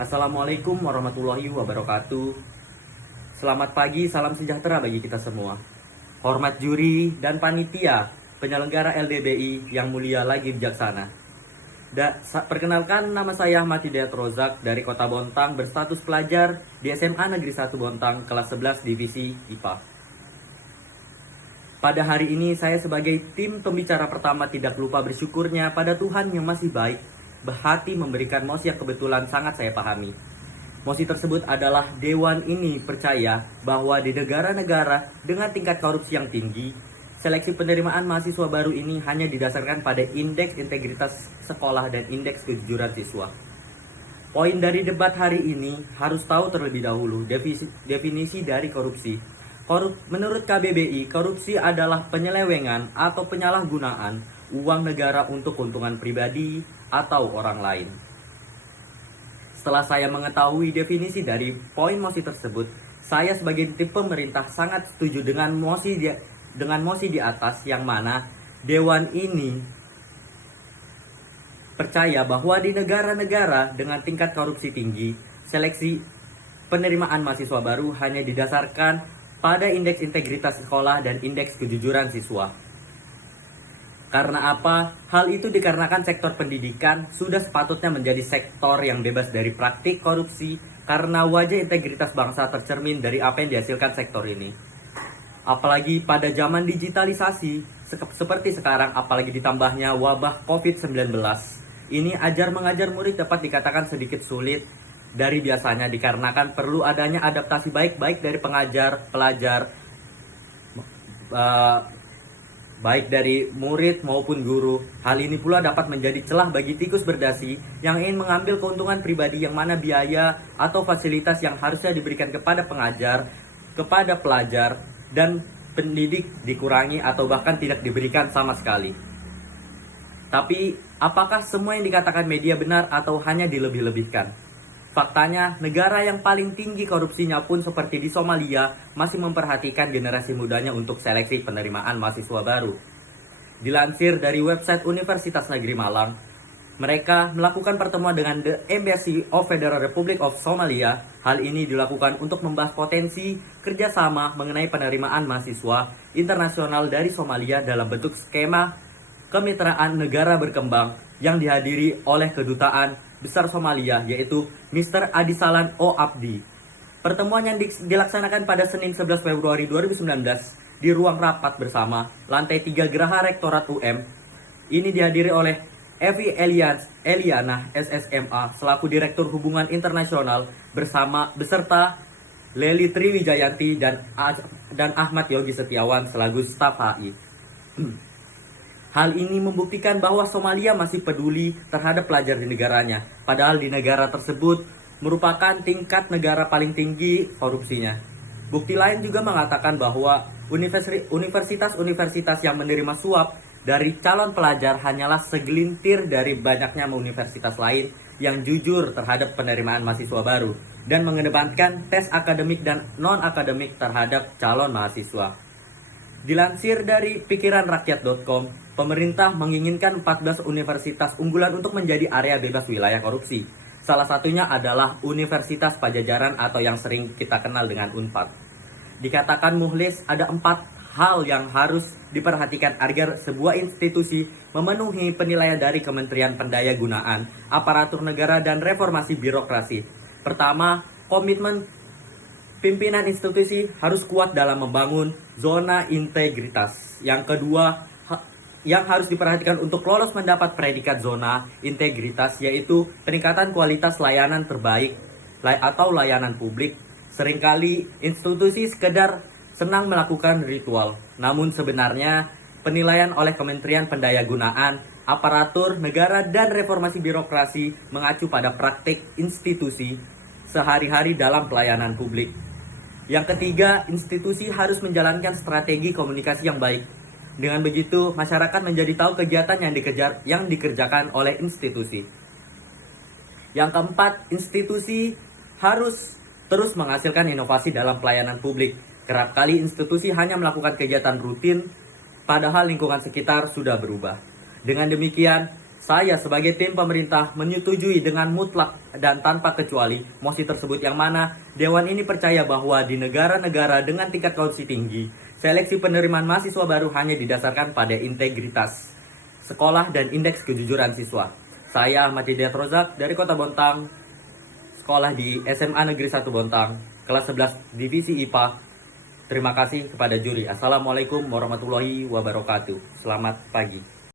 Assalamualaikum warahmatullahi wabarakatuh. Selamat pagi, salam sejahtera bagi kita semua. Hormat juri dan panitia penyelenggara LDBI yang mulia lagi bijaksana. Perkenalkan, nama saya Ahmad Hidayat Rozak dari Kota Bontang, berstatus pelajar di SMA Negeri 1 Bontang, kelas 11 Divisi IPA. Pada hari ini saya sebagai tim pembicara pertama tidak lupa bersyukurnya pada Tuhan yang masih baik, berhati memberikan mosi yang kebetulan sangat saya pahami. Mosi tersebut adalah Dewan ini percaya bahwa di negara-negara dengan tingkat korupsi yang tinggi, seleksi penerimaan mahasiswa baru ini hanya didasarkan pada indeks integritas sekolah dan indeks kejujuran siswa. Poin dari debat hari ini harus tahu terlebih dahulu definisi dari korupsi. Menurut KBBI, korupsi adalah penyelewengan atau penyalahgunaan uang negara untuk keuntungan pribadi atau orang lain. Setelah saya mengetahui definisi dari poin mosi tersebut, saya sebagai tim pemerintah sangat setuju dengan mosi di atas, yang mana Dewan ini percaya bahwa di negara-negara dengan tingkat korupsi tinggi, seleksi penerimaan mahasiswa baru hanya didasarkan pada indeks integritas sekolah dan indeks kejujuran siswa. Karena apa? Hal itu dikarenakan sektor pendidikan sudah sepatutnya menjadi sektor yang bebas dari praktik korupsi karena wajah integritas bangsa tercermin dari apa yang dihasilkan sektor ini. Apalagi pada zaman digitalisasi seperti sekarang, apalagi ditambahnya wabah COVID-19, ini ajar mengajar murid dapat dikatakan sedikit sulit dari biasanya dikarenakan perlu adanya adaptasi baik-baik dari pengajar, pelajar, baik dari murid maupun guru. Hal ini pula dapat menjadi celah bagi tikus berdasi yang ingin mengambil keuntungan pribadi, yang mana biaya atau fasilitas yang harusnya diberikan kepada pengajar, kepada pelajar, dan pendidik dikurangi atau bahkan tidak diberikan sama sekali. Tapi, apakah semua yang dikatakan media benar atau hanya dilebih-lebihkan? Faktanya, negara yang paling tinggi korupsinya pun seperti di Somalia masih memperhatikan generasi mudanya untuk seleksi penerimaan mahasiswa baru. Dilansir dari website Universitas Negeri Malang, mereka melakukan pertemuan dengan The Embassy of Federal Republic of Somalia. Hal ini dilakukan untuk membahas potensi kerjasama mengenai penerimaan mahasiswa internasional dari Somalia dalam bentuk skema kemitraan negara berkembang yang dihadiri oleh Kedutaan Besar Somalia, yaitu Mr. Adisalan O. Abdi. Pertemuan yang dilaksanakan pada Senin 11 Februari 2019 di ruang rapat bersama lantai 3 Geraha Rektorat UM. Ini dihadiri oleh Evi Eliana SSMA selaku Direktur Hubungan Internasional beserta Leli Triwijayanti dan Ahmad Yogi Setiawan selaku staf HI. Hal ini membuktikan bahwa Somalia masih peduli terhadap pelajar di negaranya, padahal di negara tersebut merupakan tingkat negara paling tinggi korupsinya. Bukti lain juga mengatakan bahwa universitas-universitas yang menerima suap dari calon pelajar hanyalah segelintir dari banyaknya universitas lain yang jujur terhadap penerimaan mahasiswa baru dan mengedepankan tes akademik dan non-akademik terhadap calon mahasiswa. Dilansir dari pikiranrakyat.com, pemerintah menginginkan 14 universitas unggulan untuk menjadi area bebas wilayah korupsi. Salah satunya adalah Universitas Pajajaran atau yang sering kita kenal dengan Unpad. Dikatakan muhlis, ada 4 hal yang harus diperhatikan agar sebuah institusi memenuhi penilaian dari Kementerian Pendayagunaan, Aparatur Negara, dan Reformasi Birokrasi. Pertama, komitmen pimpinan institusi harus kuat dalam membangun zona integritas. Yang kedua, yang harus diperhatikan untuk lolos mendapat predikat zona integritas yaitu peningkatan kualitas layanan terbaik atau layanan publik. Seringkali institusi sekedar senang melakukan ritual, namun sebenarnya penilaian oleh Kementerian Pendayagunaan, Aparatur Negara, dan Reformasi Birokrasi mengacu pada praktik institusi sehari-hari dalam pelayanan publik. Yang ketiga, institusi harus menjalankan strategi komunikasi yang baik. Dengan begitu, masyarakat menjadi tahu kegiatan yang dikerjakan oleh institusi. Yang keempat, institusi harus terus menghasilkan inovasi dalam pelayanan publik. Kerap kali institusi hanya melakukan kegiatan rutin, padahal lingkungan sekitar sudah berubah. Dengan demikian, Saya sebagai tim pemerintah menyetujui dengan mutlak dan tanpa kecuali mosi tersebut, yang mana Dewan ini percaya bahwa di negara-negara dengan tingkat korupsi tinggi, seleksi penerimaan mahasiswa baru hanya didasarkan pada integritas sekolah dan indeks kejujuran siswa. Saya Ahmad Hidayat Rozak dari Kota Bontang, sekolah di SMA Negeri 1 Bontang, kelas 11 Divisi IPA. Terima kasih kepada juri. Assalamualaikum warahmatullahi wabarakatuh. Selamat pagi.